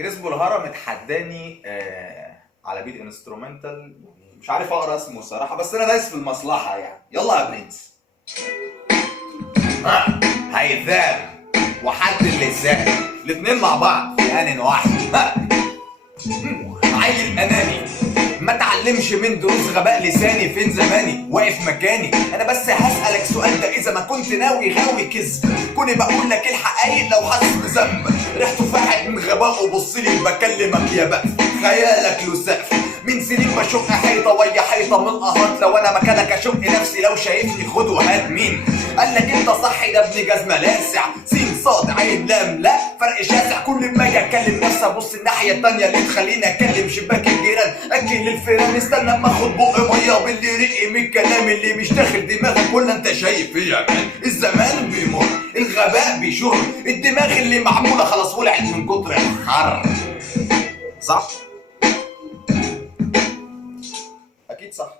كريسبو الهرم اتحداني على بيت انسترومنتال. مش عارف اقرا اسمه الصراحه، بس انا دايس في المصلحه يعني. يلا يا برنس. هيثاب وحد اللسان الاتنين مع بعض في ان واحد. عيل اناني ما تعلمش من دروس غباء لساني. فين زماني واقف مكاني؟ انا بس هسألك سؤال ده، اذا ما كنت ناوي غاوي كذب كوني بقول لك الحقايق لو حاسس بذنب. ريحته فاحت من غباء وبصلي بكلمك يا بقى خيالك له سقف. من سنين بشق حيطه ويا حيطه من القهات، لو انا مكانك اشق نفسي لو شايفني خد وهات. مين قالك انت صح؟ ده ابن جزمه لاسع سين صاد عين لام لا فرق شاسع. كل ما اجي اتكلم نفسي ابص الناحيه التانيه اللي تخليني اتكلم شباك الجيران. اكل الفيران استنى اما اخد بق ميه باللي رقي من الكلام اللي مش داخل دماغك. ولا انت شايف ايه يا مان؟ الزمان بيمر الغباء بيشر، الدماغ اللي معموله خلاص ولعت من كتر الحر. صح؟ اكيد صح.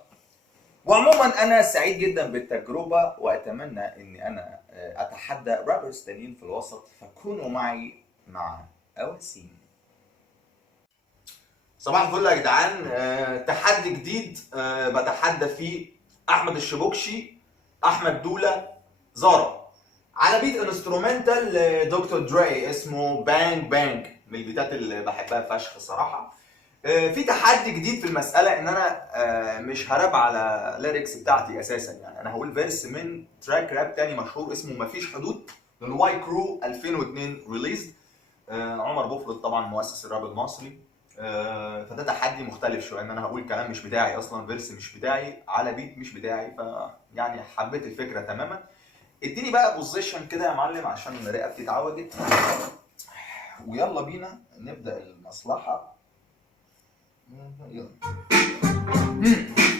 وعموما انا سعيد جدا بالتجربه، واتمنى اني انا اتحدى رابرز تانيين في الوسط، فكونوا معي مع اواسيم. صباح الفل يا جدعان. تحدي جديد بتحدى فيه احمد الشبوكشي، احمد دوله، زارا، على بيت انسترومنتال دكتور دري اسمه بانج بانج، من البيتات اللي بحبها فشخ صراحه. في تحدي جديد في المسألة، ان انا مش هراب على ليركس بتاعتي اساسا. يعني انا هقول فيرس من تراك راب تاني مشهور اسمه مفيش حدود للواي كرو 2002 ريليزد. عمر بوفرد طبعا مؤسس الراب المصري. فده تحدي مختلف شويه، ان انا هقول كلام مش بتاعي اصلا، فيرس مش بتاعي على بيت مش بتاعي. يعني حبيت الفكره تماما. اديني بقى بوزيشن كده يا معلم عشان رقبتي اتعوجت، ويلا بينا نبدا المصلحه.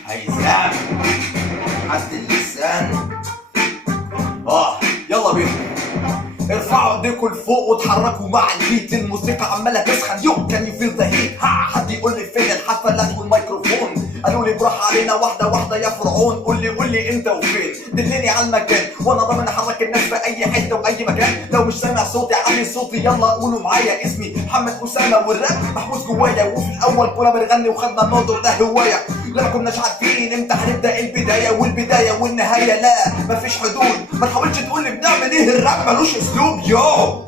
هيثاب حد اللسان. يلا بينا. ارفعوا ايديكم لفوق واتحركوا مع البيت، الموسيقى عماله تسخن. يو كان يو فيل ذا هيت. حد يقول لي فين الحفلات والميكروفون؟ قالوا لي بروح علينا واحده واحده يا فرعون. قول لي انت وفين؟ دلني على المكان وانا ضامن احرك الناس في اي حته واي مكان. لو مش سامع صوتي علي صوتي، يلا قولوا معايا اسمي محمد اسامه، والراب محبوس جوايا. وفي الاول كنا بنغني وخدنا الموضوع ده هوايه، لا ما كناش عارفين امتى هنبدا البدايه، والبدايه والنهايه لا مفيش حدود. ما تحاولش تقول لي بنعمل ايه، الراب ملوش اسلوب يو.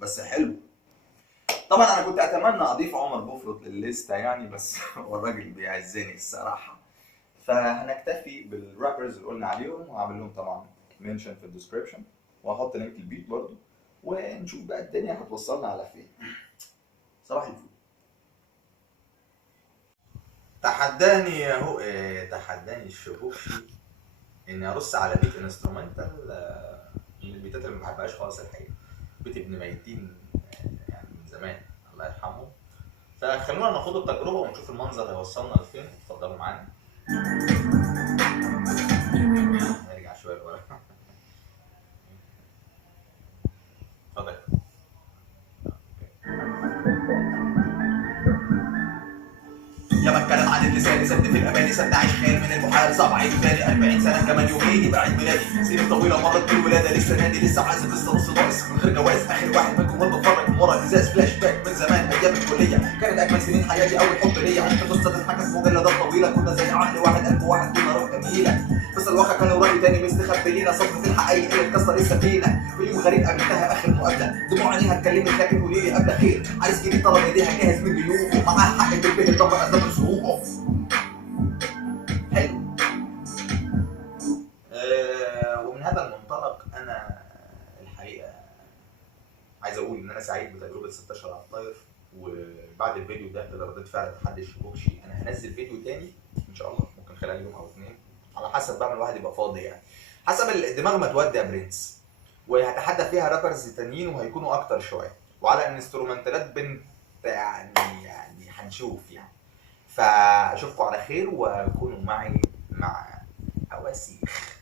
بس حلو. طبعا انا كنت اتمنى اضيف عمر بوفرد للليسته يعني، بس هو الراجل بيعزني الصراحه. فهنكتفي بالرابرز اللي قلنا عليهم، وهعمل لهم طبعا منشن في الديسكربشن، وهحط لينك البيت برضو، ونشوف بقى الدنيا هتوصلنا على فين. صباح الفل. تحداني اهو تحداني الشبوكشي اني ارص على بيت انسترومنتال من البيتات اللي ما بحبهاش خالص الحقيقه. بيت ابن ميتين يعني من زمان الله يرحمه. فخلونا ناخد التجربه ونشوف المنظر هيوصلنا لفين. اتفضلوا معانا. نرجع شويه لورا. اتفضل. يا بتكلم عن اللسان سد في الاماني، سد عيش خيال من المحال صعب عيد تاني. 40 سنه كمان يومين يبقى عيد ميلادي. سنين طويله مرت بالولاده، لسه نادي لسه عازب لسه نص ناقص من غير جواز. اخر واحد منكم وانا بتفرج من ورا الازاز. فلاش باك من زمان ايام الكليه، كانت اجمل سنين حياتي. اول حب ليا عمت قصه تتحكى في مجلدات طويله. كنا زي عقل واحد قلب واحد، كنا روح جميله. بس الواقع كان راي تاني مستخبي لينا. صدمه الحقيقه اللي اتكسر السفينه. في يوم غريب قابلتها اخر مقابله، دموع عينيها اتكلمت لكن قولي لي قبل خير. عايز جديد طلب ايديها جاهز من جيوبه، معاها حق تنبه تدبر اسباب الصعوبه. حلو. ومن هذا المنطلق انا الحقيقه عايز اقول ان انا سعيد بتجربه 16 على الطاير. وبعد الفيديو ده لردة فعل تحدي الشبوكشي، انا هنزل فيديو تاني ان شاء الله، ممكن خلال يوم او اتنين على حسب بقى ما الواحد يبقى فاضي يعني، حسب الدماغ ما تودي يا برنس. وهتحدى فيها رابرز تانيين وهيكونوا اكتر شويه، وعلى انسترومنتالات بنت يعني هنشوف يعني. فاشوفكم على خير، وكونوا معي مع اواسيخ.